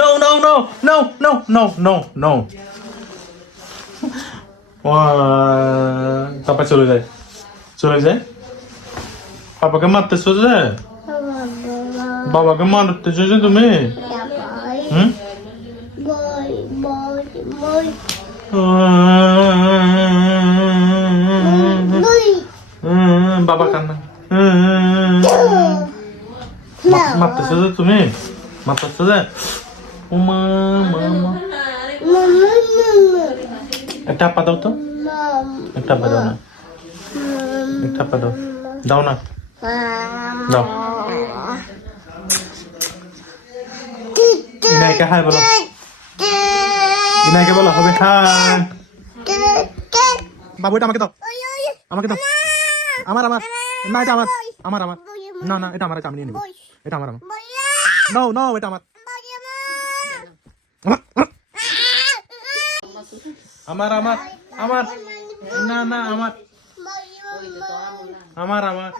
No, no, no, no, no, no, no, no. তারপর চলে যায়, চলে যায়। পাপাকে মারতেছো যে, বাবাকে মারতেছো যে তুমি। হুম, বাবা কান্না। মারতেছো যে তুমি, মারতেছো যে। ও মা, মা, মা। একটা আপা দাও তো, একটা আপা দাও না, একটা আপা দাও, দাও না, দাও। ইনাইকে হাই বলো, ইনাইকে বলো হবে হাই। বাবু এটা আমাকে দাও, আমাকে দাও। আমার আমার না, এটা আমার, আমার আমার না না, এটা আমার, এটা আমি নিয়ে নেবো, এটা আমার, আমার নো নো, এটা আমার, আমার আমার আমার আমার না না, আমার আমার আমার